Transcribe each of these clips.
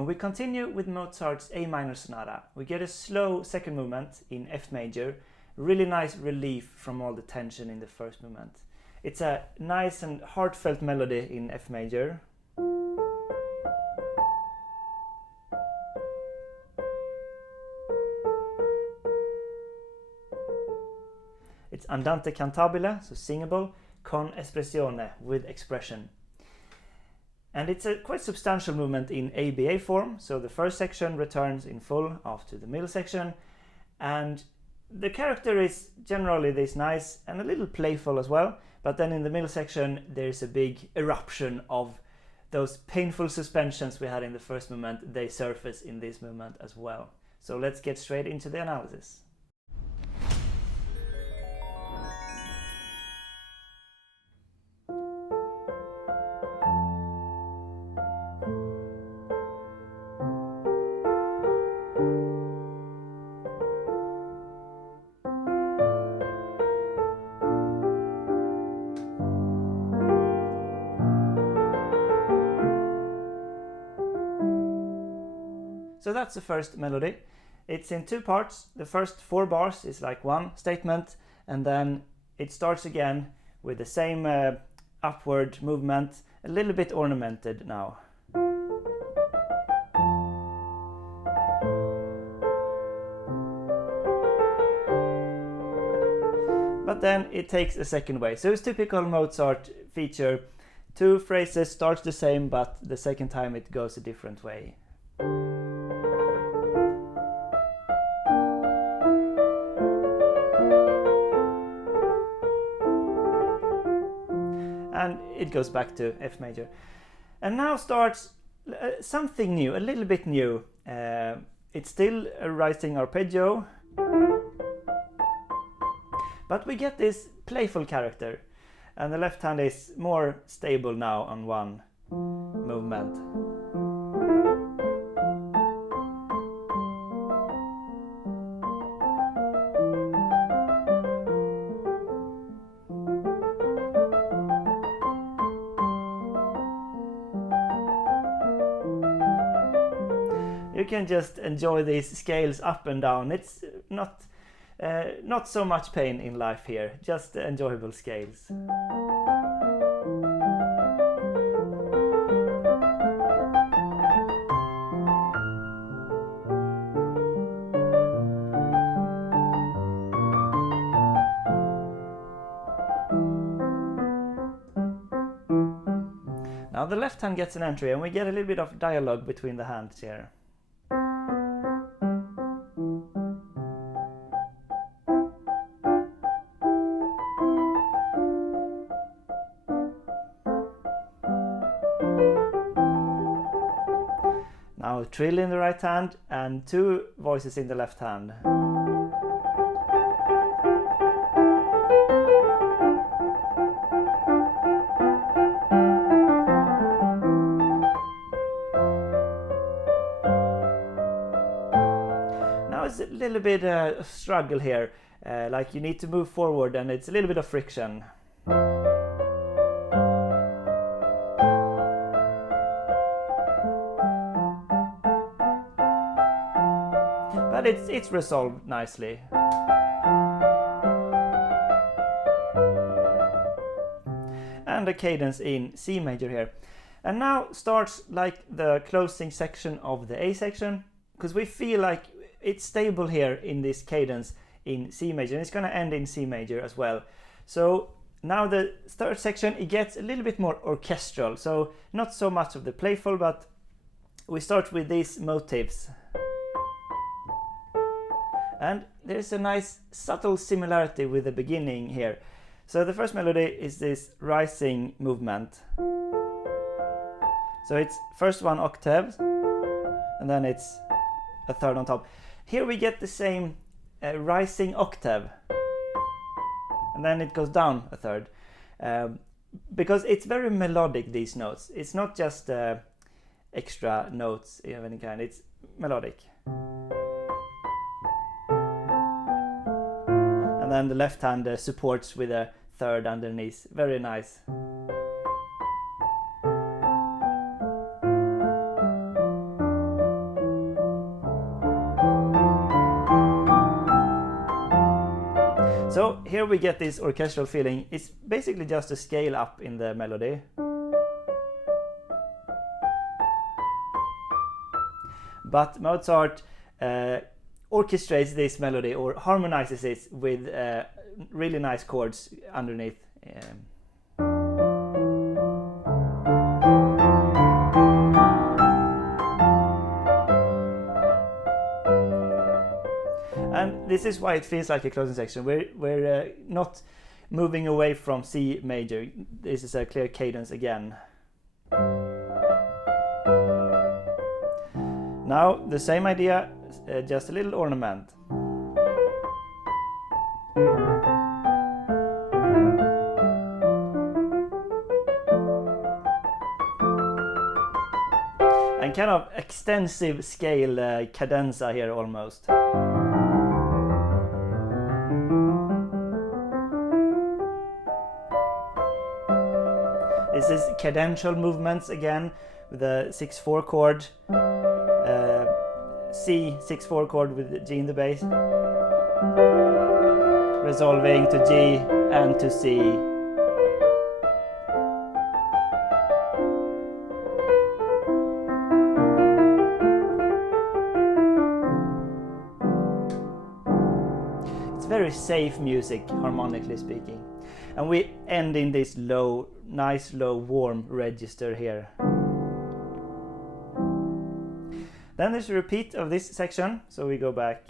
When we continue with Mozart's A minor sonata, we get a slow second movement in F major, really nice relief from all the tension in the first movement. It's a nice and heartfelt melody in F major. It's Andante cantabile, so singable, con espressione, with expression. And it's a quite substantial movement in ABA form, so the first section returns in full after the middle section, and the character is generally this nice and a little playful as well, but then in the middle section there's a big eruption of those painful suspensions we had in the first movement. They surface in this movement as well. So let's get straight into the analysis. So that's the first melody. It's in two parts. The first 4 bars is like one statement, and then it starts again with the same upward movement, a little bit ornamented now. But then it takes a second way. So it's typical Mozart feature. 2 phrases starts the same, but the second time it goes a different way. And it goes back to F major. And now starts something new, a little bit new. It's still a rising arpeggio, but we get this playful character, and the left hand is more stable now on one movement. You can just enjoy these scales up and down. It's not so much pain in life here, just enjoyable scales. Now the left hand gets an entry, and we get a little bit of dialogue between the hands here. Now trill in the right hand and 2 voices in the left hand. Now it's a little bit of struggle here, like you need to move forward and it's a little bit of friction. But it's resolved nicely. And a cadence in C major here. And now starts like the closing section of the A section, because we feel like it's stable here in this cadence in C major, and it's going to end in C major as well. So now the third section, it gets a little bit more orchestral, so not so much of the playful, but we start with these motifs. And there's a nice subtle similarity with the beginning here. So the first melody is this rising movement. So it's first 1 octave, and then it's a third on top. Here we get the same rising octave, and then it goes down a third. Because it's very melodic, these notes. It's not just extra notes of any kind, it's melodic. And then the left hand supports with a third underneath. Very nice. So here we get this orchestral feeling. It's basically just a scale up in the melody. But Mozart orchestrates this melody or harmonizes it with really nice chords underneath. And this is why it feels like a closing section. We're not moving away from C major. This is a clear cadence again. Now the same idea, just a little ornament. And kind of extensive scale cadenza here almost. This is cadential movements again with the 6/4 chord, C 6/4 chord with G in the bass, resolving to G and to C. It's very safe music, harmonically speaking. And we end in this low, nice low warm register here. Then there's a repeat of this section, so we go back.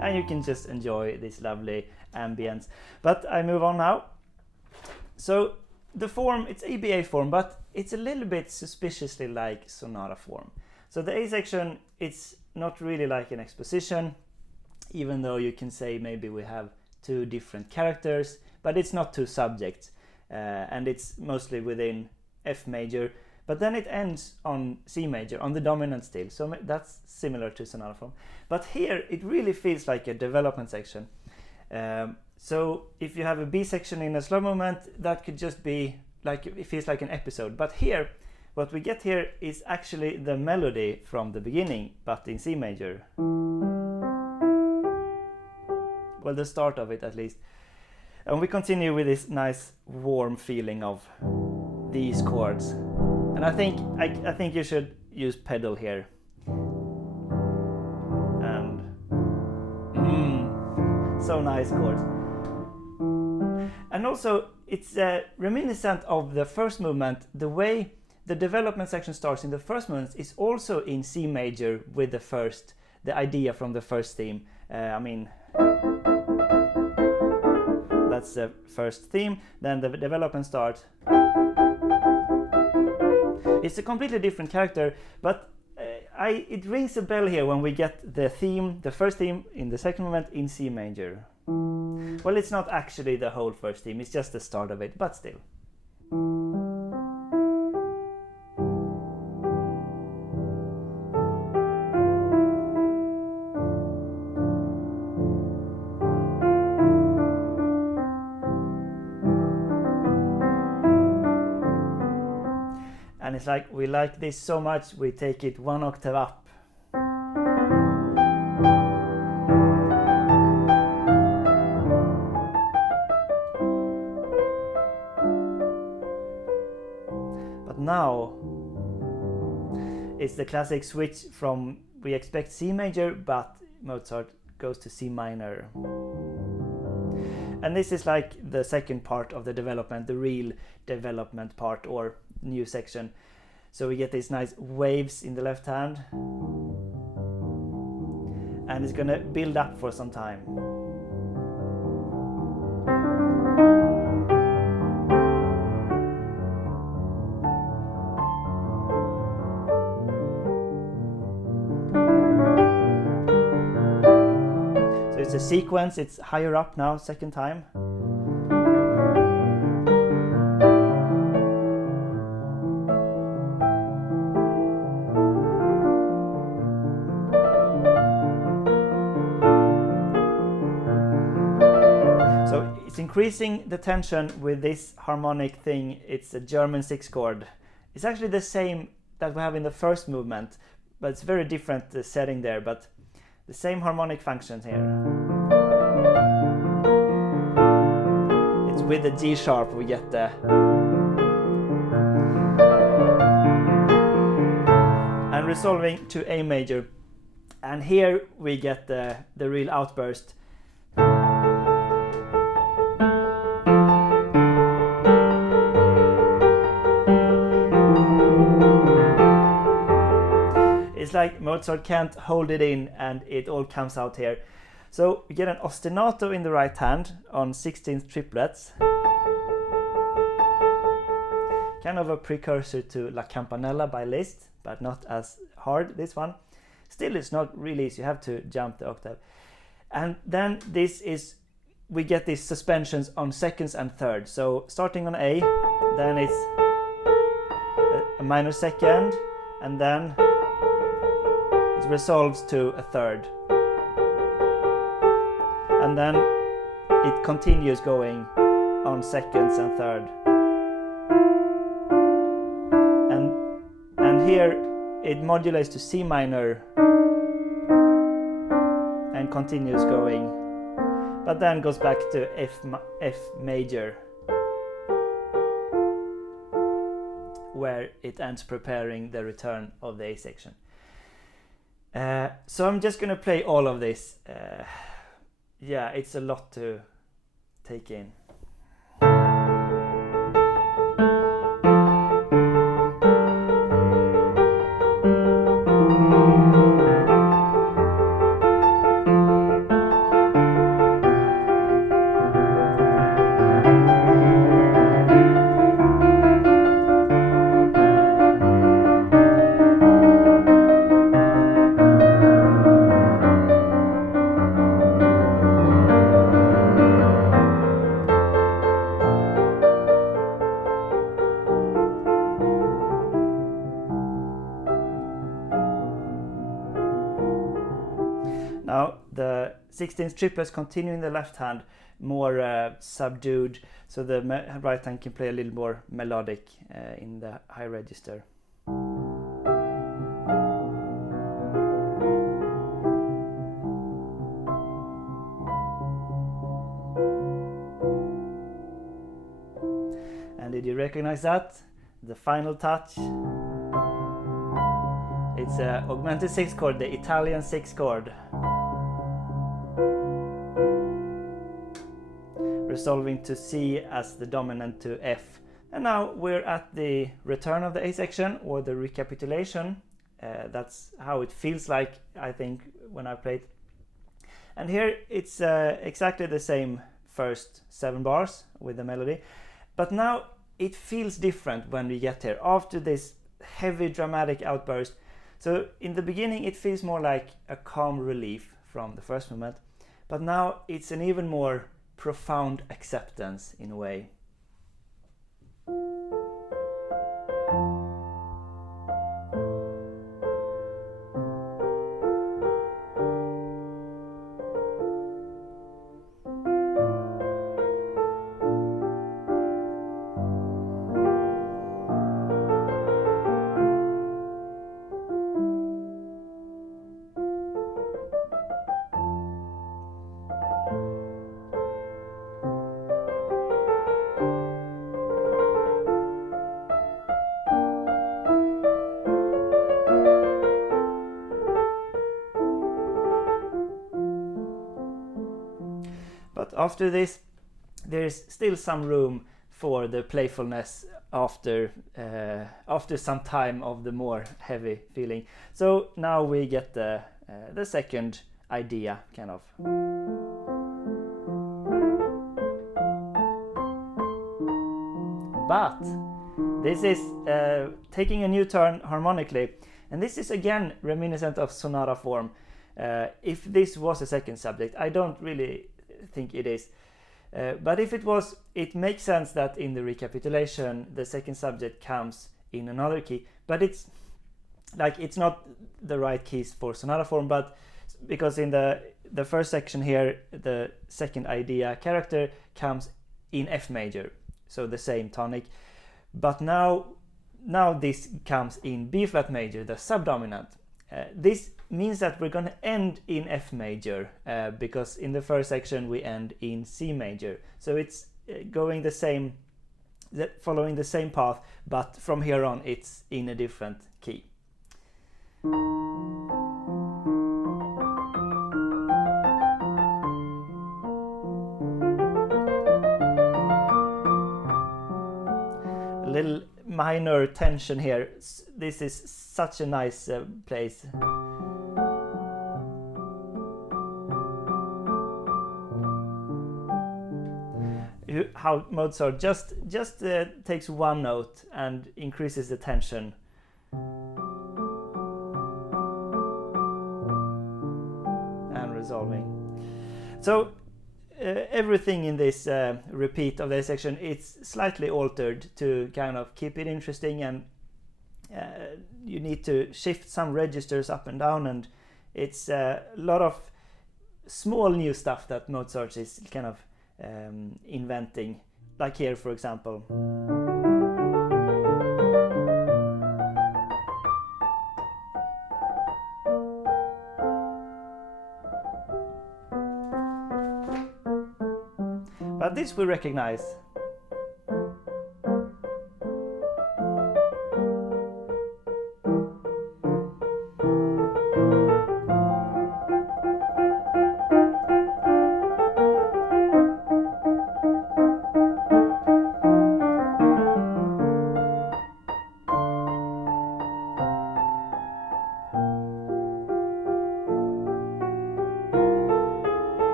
And you can just enjoy this lovely ambience. But I move on now. So the form, it's ABA form, but it's a little bit suspiciously like sonata form. So the A section, it's not really like an exposition, even though you can say maybe we have two different characters, but it's not two subjects, and it's mostly within F major, but then it ends on C major, on the dominant still, so that's similar to sonata form. But here it really feels like a development section. So if you have a B section in a slow movement, that could just be like, it feels like an episode. But here, what we get here is actually the melody from the beginning, but in C major. Well, the start of it at least. And we continue with this nice warm feeling of these chords. And I think you should use pedal here. And so nice chords. And also it's reminiscent of the first movement. The way the development section starts in the first movement is also in C major with the idea from the first theme. That's the first theme, then the development starts. It's a completely different character, but it rings a bell here when we get the theme, the first theme in the second movement in C major. Well, it's not actually the whole first theme, it's just the start of it, but still. And it's like, we like this so much, we take it one octave up. But now, it's the classic switch from, we expect C major, but Mozart goes to C minor. And this is like the second part of the development, the real development part or new section. So we get these nice waves in the left hand, and it's gonna build up for some time. So it's a sequence, it's higher up now, second time. Increasing the tension with this harmonic thing. It's a German 6 chord. It's actually the same that we have in the first movement, but it's very different setting there, but the same harmonic functions here. So with the G sharp we get the, and resolving to A major, and here we get the real outburst. It's like Mozart can't hold it in and it all comes out here. So we get an ostinato in the right hand on 16th triplets. Kind of a precursor to La Campanella by Liszt, but not as hard, this one. Still, it's not really easy, you have to jump the octave. And then we get these suspensions on seconds and thirds. So starting on A, then it's a minor second, and then it resolves to a third. And then it continues going on seconds and third. And here it modulates to C minor and continues going, but then goes back to F major, where it ends preparing the return of the A section. So I'm just going to play all of this. Yeah, it's a lot to take in. Now the 16th triplets continue in the left hand, more subdued, so the right hand can play a little more melodic in the high register. And did you recognize that? The final touch. It's an augmented sixth chord, the Italian sixth chord. Resolving to C as the dominant to F. And now we're at the return of the A section, or the recapitulation. That's how it feels like, I think, when I played. And here it's exactly the same first 7 bars with the melody. But now it feels different when we get here, after this heavy dramatic outburst. So in the beginning it feels more like a calm relief from the first movement, but now it's an even more profound acceptance in a way. But after this, there's still some room for the playfulness after some time of the more heavy feeling. So now we get the second idea, kind of. But this is taking a new turn harmonically, and this is again reminiscent of sonata form. If this was a second subject, I don't really think it is, but if it was, it makes sense that in the recapitulation the second subject comes in another key, but it's not the right keys for sonata form, but because in the first section here the second idea character comes in F major, so the same tonic, but now this comes in B flat major, the subdominant. This means that we're going to end in F major, because in the first section we end in C major. So it's going the same, following the same path, but from here on it's in a different key. A little minor tension here. This is such a nice place. How Mozart just takes one note and increases the tension. And resolving. So everything in this repeat of the section, it's slightly altered to kind of keep it interesting, and you need to shift some registers up and down, and it's a lot of small new stuff that Mozart is kind of inventing, like here for example. But this we recognize.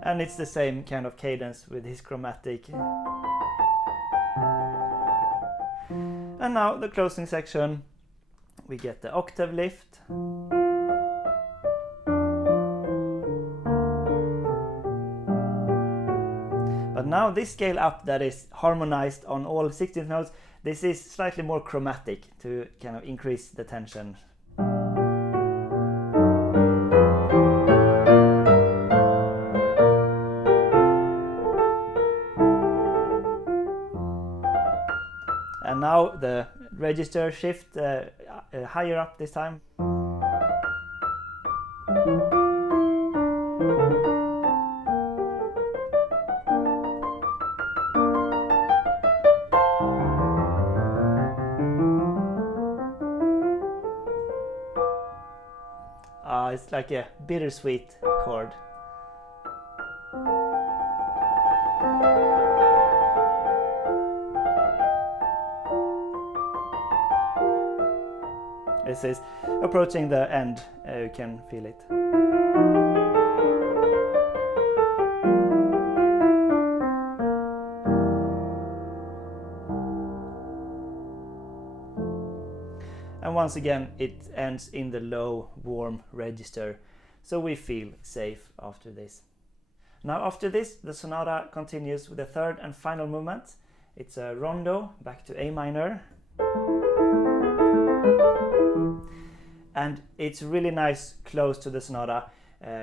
And it's the same kind of cadence with his chromatic. And now the closing section, we get the octave lift. But now this scale up that is harmonized on all 16th notes, this is slightly more chromatic to kind of increase the tension. And now the register shift higher up this time. It's like a bittersweet chord. This is approaching the end, you can feel it. And once again it ends in the low warm register, so we feel safe after this. Now after this the sonata continues with the third and final movement. It's a rondo back to A minor. And it's really nice close to the sonata,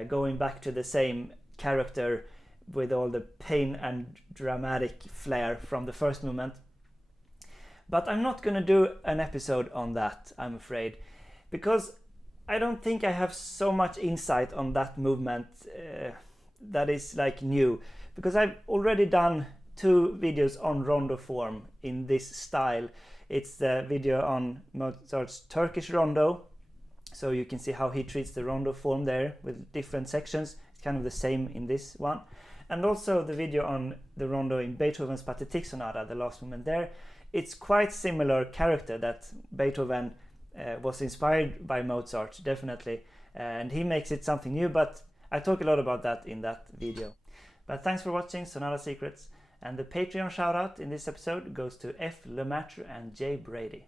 going back to the same character with all the pain and dramatic flair from the first movement. But I'm not going to do an episode on that, I'm afraid, because I don't think I have so much insight on that movement that is like new, because I've already done 2 videos on rondo form in this style. It's the video on Mozart's Turkish rondo, so you can see how he treats the rondo form there with different sections. It's kind of the same in this one. And also the video on the rondo in Beethoven's Pathetic Sonata, the last movement there. It's quite similar character that Beethoven was inspired by Mozart, definitely. And he makes it something new, but I talk a lot about that in that video. But thanks for watching Sonata Secrets. And the Patreon shoutout in this episode goes to F. Lemaitre and J. Brady.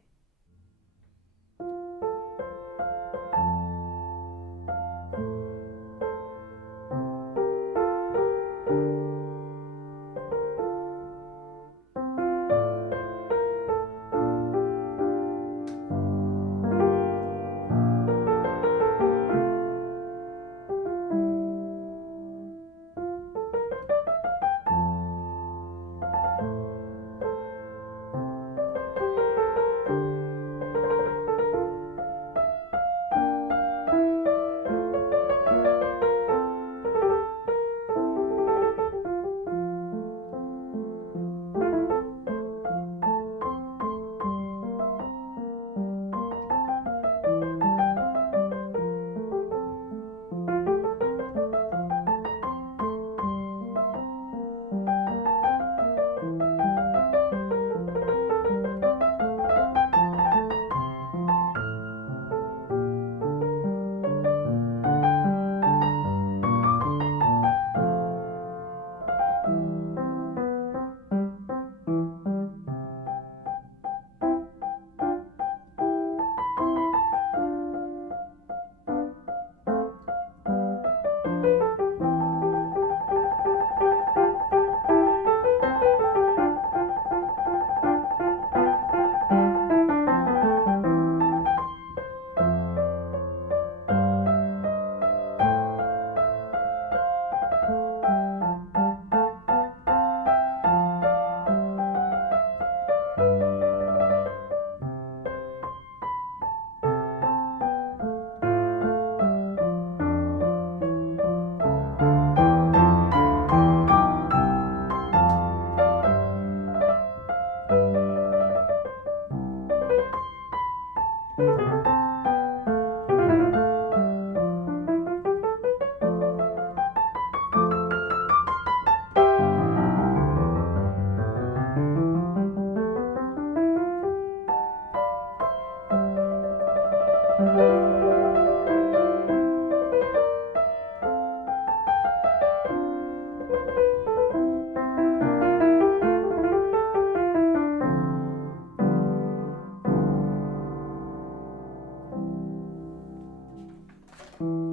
Bye.